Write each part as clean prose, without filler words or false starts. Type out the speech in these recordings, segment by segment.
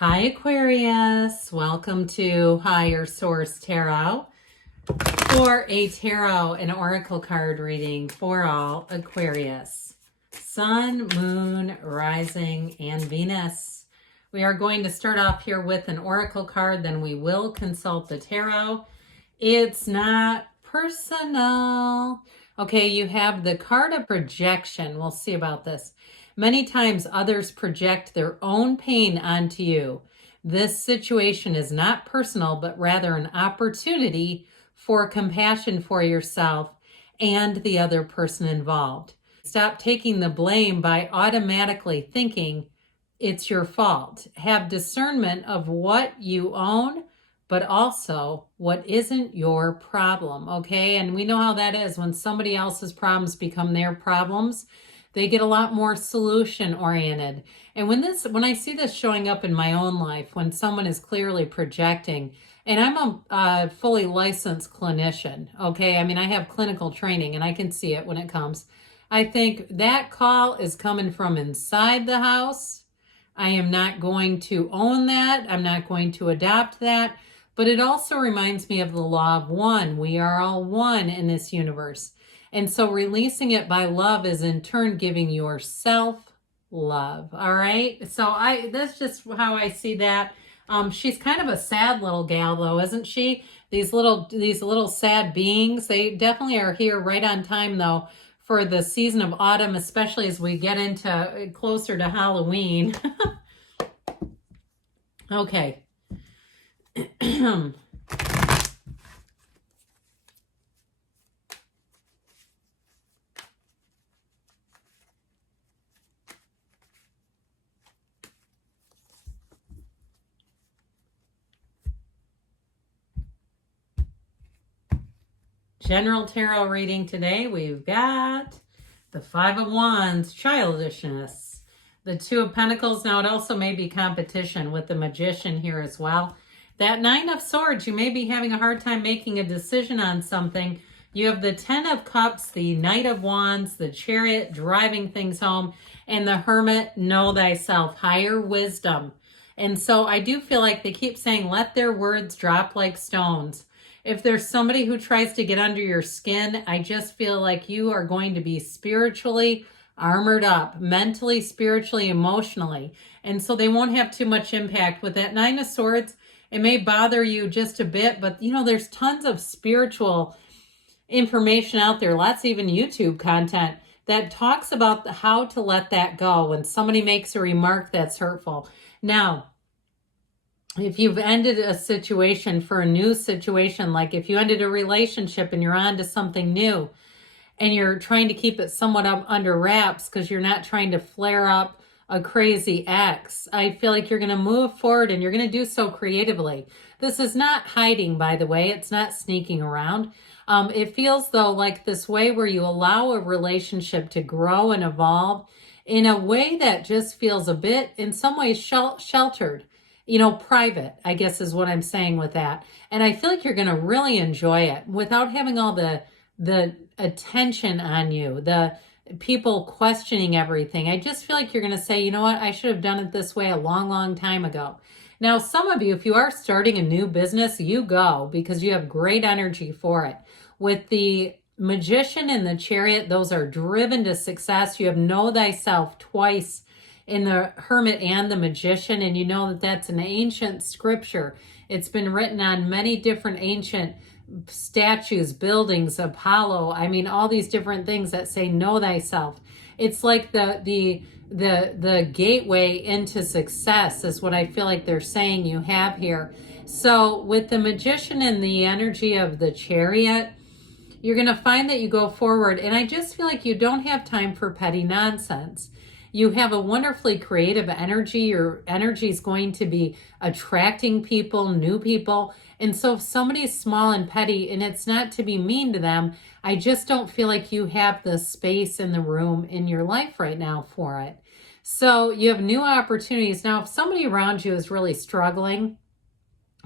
Hi, Aquarius. Welcome to Higher Source Tarot for a tarot and oracle card reading for all Aquarius. Sun, Moon, Rising, and Venus. We are going to start off here with an oracle card, then we will consult the tarot. It's not personal. Okay, you have the card of projection. We'll see about this. Many times others project their own pain onto you. This situation is not personal, but rather an opportunity for compassion for yourself and the other person involved. Stop taking the blame by automatically thinking it's your fault. Have discernment of what you own, but also what isn't your problem, okay? And we know how that is. When somebody else's problems become their problems, they get a lot more solution oriented. And when I see this showing up in my own life, when someone is clearly projecting, and I'm a fully licensed clinician, okay? I mean, I have clinical training and I can see it when it comes. I think that call is coming from inside the house. I am not going to own that. I'm not going to adopt that. But it also reminds me of the law of one. We are all one in this universe. And so releasing it by love is in turn giving yourself love. All right. So that's just how I see that. She's kind of a sad little gal though, isn't she? These little sad beings, they definitely are here right on time though for the season of autumn, especially as we get into closer to Halloween. Okay. General tarot reading today, we've got the Five of Wands, childishness, the Two of Pentacles. Now it also may be competition with the Magician here as well. That Nine of Swords, you may be having a hard time making a decision on something. You have the Ten of Cups, the Knight of Wands, the Chariot, driving things home, and the Hermit, know thyself, higher wisdom. And so I do feel like they keep saying, let their words drop like stones. If there's somebody who tries to get under your skin, I just feel like you are going to be spiritually armored up, mentally, spiritually, emotionally. And so they won't have too much impact. With that Nine of Swords, it may bother you just a bit, but you know, there's tons of spiritual information out there, lots of even YouTube content that talks about how to let that go when somebody makes a remark that's hurtful. Now, if you've ended a situation for a new situation, like if you ended a relationship and you're on to something new and you're trying to keep it somewhat up under wraps because you're not trying to flare up a crazy ex, I feel like you're going to move forward and you're going to do so creatively. This is not hiding, by the way. It's not sneaking around. It feels though like this way where you allow a relationship to grow and evolve in a way that just feels a bit, in some ways, sheltered. You know, private, I guess is what I'm saying with that. And I feel like you're going to really enjoy it without having all the attention on you, the people questioning everything. I just feel like you're going to say, you know what, I should have done it this way a long, long time ago. Now, some of you, if you are starting a new business, you go because you have great energy for it. With the Magician and the Chariot, those are driven to success. You have know thyself twice in the Hermit and the Magician, and you know that that's an ancient scripture. It's been written on many different ancient statues, buildings, Apollo. I mean, all these different things that say know thyself. It's like the gateway into success is what I feel like they're saying you have here. So with the Magician and the energy of the Chariot, you're going to find that you go forward, and I just feel like you don't have time for petty nonsense. You have a wonderfully creative energy. Your energy is going to be attracting people, new people. And so if somebody's small and petty, and it's not to be mean to them, I just don't feel like you have the space in the room in your life right now for it. So you have new opportunities. Now, if somebody around you is really struggling,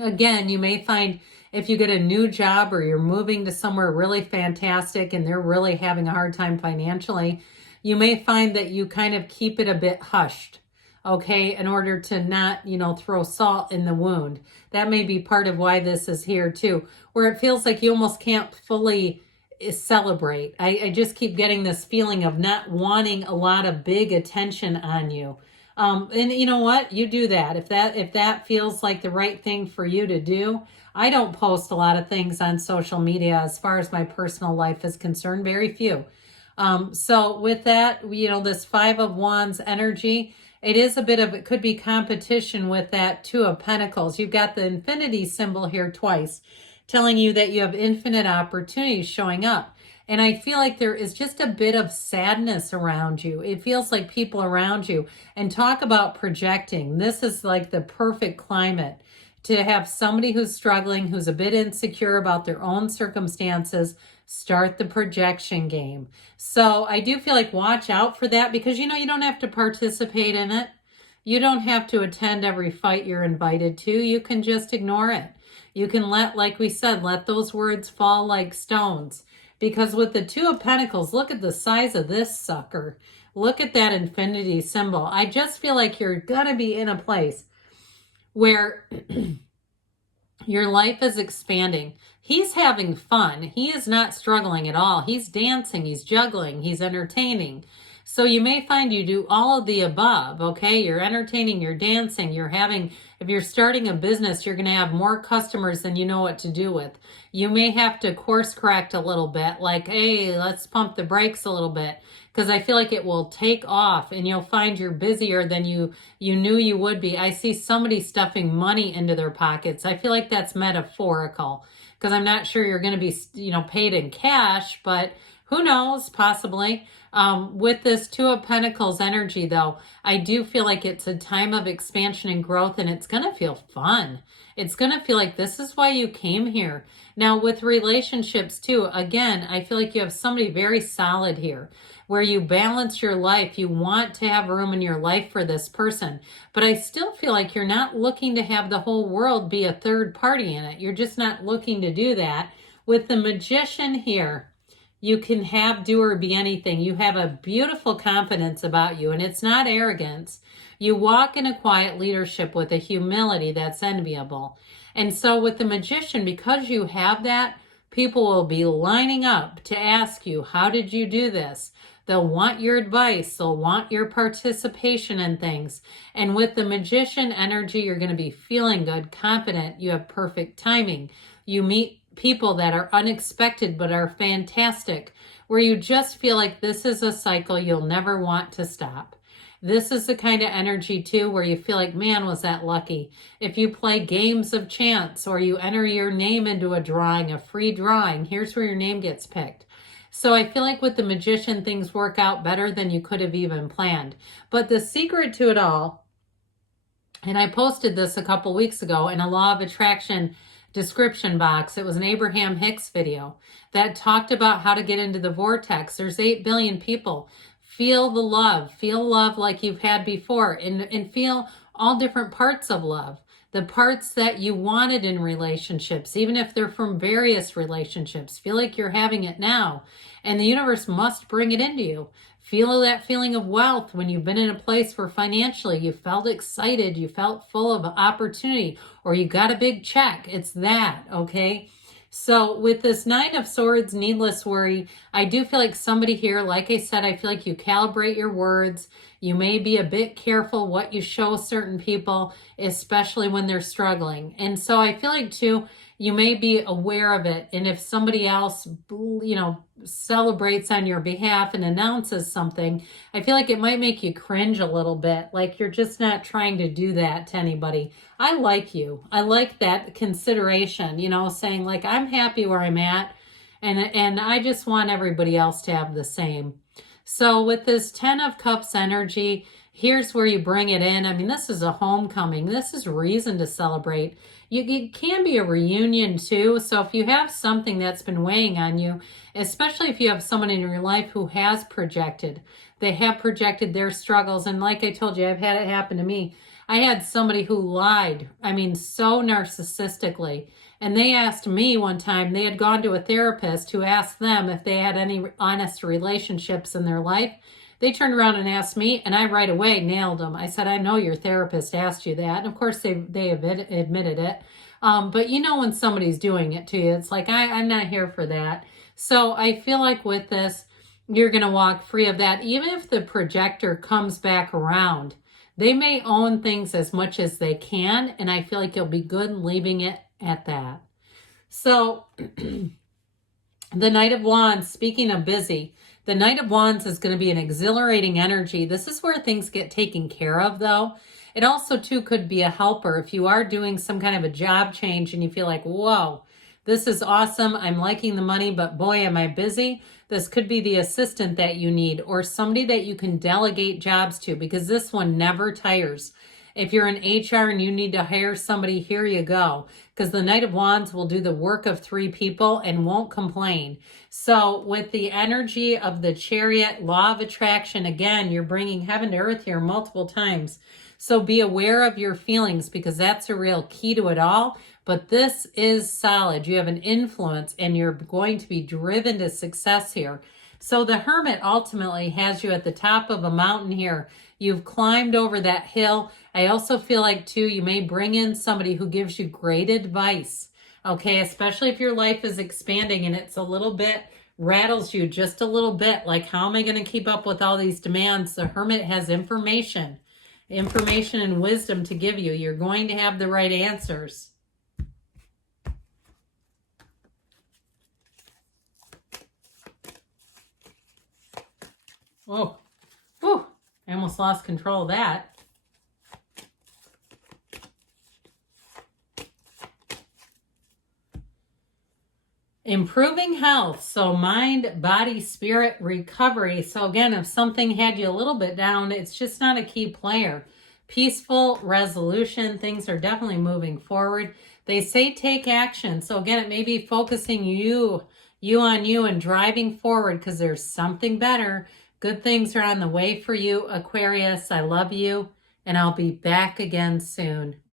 again, you may find if you get a new job or you're moving to somewhere really fantastic and they're really having a hard time financially, you may find that you kind of keep it a bit hushed. okay, in order to not, throw salt in the wound. That may be part of why this is here too, where it feels like you almost can't fully celebrate. I just keep getting this feeling of not wanting a lot of big attention on you. And you know what? You do that. If that feels like the right thing for you to do. I don't post a lot of things on social media as far as my personal life is concerned, very few. So with that, this Five of Wands energy, it could be competition with that Two of Pentacles. You've got the infinity symbol here twice, telling you that you have infinite opportunities showing up. And I feel like there is just a bit of sadness around you. It feels like people around you, and talk about projecting. This is like the perfect climate to have somebody who's struggling, who's a bit insecure about their own circumstances, start the projection game. So I do feel like watch out for that, because you don't have to participate in it. You don't have to attend every fight you're invited to. You can just ignore it. You can like we said, let those words fall like stones. Because with the Two of Pentacles, look at the size of this sucker. Look at that infinity symbol. I just feel like you're going to be in a place where your life is expanding. He's having fun. He is not struggling at all. He's dancing, he's juggling, he's entertaining. So you may find you do all of the above, okay? You're entertaining, you're dancing, if you're starting a business, you're going to have more customers than you know what to do with. You may have to course correct a little bit, like, hey, let's pump the brakes a little bit, because I feel like it will take off and you'll find you're busier than you knew you would be. I see somebody stuffing money into their pockets. I feel like that's metaphorical, because I'm not sure you're going to be, paid in cash, but who knows, possibly. With this Two of Pentacles energy, though, I do feel like it's a time of expansion and growth, and it's going to feel fun. It's going to feel like this is why you came here. Now, with relationships, too, again, I feel like you have somebody very solid here, where you balance your life. You want to have room in your life for this person, but I still feel like you're not looking to have the whole world be a third party in it. You're just not looking to do that. With the Magician here, you can do or be anything. You have a beautiful confidence about you, and it's not arrogance. You walk in a quiet leadership with a humility that's enviable. And so with the Magician, because you have that, people will be lining up to ask you, how did you do this? They'll want your advice. They'll want your participation in things. And with the Magician energy, you're going to be feeling good, confident. You have perfect timing. You meet people that are unexpected but are fantastic, where you just feel like this is a cycle you'll never want to stop. This is the kind of energy too where you feel like, man, was that lucky. If you play games of chance, or you enter your name into a drawing, a free drawing, here's where your name gets picked. So I feel like with the Magician, things work out better than you could have even planned. But the secret to it all, and I posted this a couple weeks ago in a Law of Attraction description box. It was an Abraham Hicks video that talked about how to get into the vortex. There's 8 billion people. Feel the love. Feel love like you've had before, and feel all different parts of love. The parts that you wanted in relationships, even if they're from various relationships. Feel like you're having it now, and the universe must bring it into you. Feel that feeling of wealth when you've been in a place where financially you felt excited, you felt full of opportunity, or you got a big check. It's that, okay? So with this Nine of Swords, needless worry, I do feel like somebody here, like I said, I feel like you calibrate your words. You may be a bit careful what you show certain people, especially when they're struggling. And so I feel like too, you may be aware of it. And if somebody else, celebrates on your behalf and announces something, I feel like it might make you cringe a little bit. Like you're just not trying to do that to anybody. I like you. I like that consideration, saying like, I'm happy where I'm at. And I just want everybody else to have the same. So with this 10 of Cups energy, here's where you bring it in. I mean, this is a homecoming. This is reason to celebrate. It can be a reunion too. So if you have something that's been weighing on you, especially if you have someone in your life who has projected, they have projected their struggles. And like I told you, I've had it happen to me. I had somebody who lied, so narcissistically. And they asked me one time, they had gone to a therapist who asked them if they had any honest relationships in their life. They turned around and asked me, and I right away nailed them. I said, I know your therapist asked you that. And of course, they admitted it. But you know when somebody's doing it to you, it's like, I'm not here for that. So I feel like with this, you're going to walk free of that. Even if the projector comes back around, they may own things as much as they can. And I feel like you'll be good leaving it at that. So the Knight of Wands, speaking of busy, the Knight of Wands is going to be an exhilarating energy. This is where things get taken care of, though. It also, too, could be a helper. If you are doing some kind of a job change and you feel like, whoa, this is awesome, I'm liking the money, but boy, am I busy. This could be the assistant that you need or somebody that you can delegate jobs to, because this one never tires. If you're in HR and you need to hire somebody, here you go. Because the Knight of Wands will do the work of 3 people and won't complain. So with the energy of the Chariot, law of attraction, again, you're bringing heaven to earth here multiple times. So be aware of your feelings, because that's a real key to it all. But this is solid. You have an influence and you're going to be driven to success here. So the Hermit ultimately has you at the top of a mountain here. You've climbed over that hill. I also feel like, too, you may bring in somebody who gives you great advice, okay? Especially if your life is expanding and it's a little bit, rattles you just a little bit. Like, how am I going to keep up with all these demands? The Hermit has information and wisdom to give you. You're going to have the right answers. Oh, whew, I almost lost control of that. Improving health. So mind, body, spirit, recovery. So again, if something had you a little bit down, it's just not a key player. Peaceful resolution. Things are definitely moving forward. They say take action. So again, it may be focusing you on you and driving forward, because there's something better. Good things are on the way for you, Aquarius. I love you, and I'll be back again soon.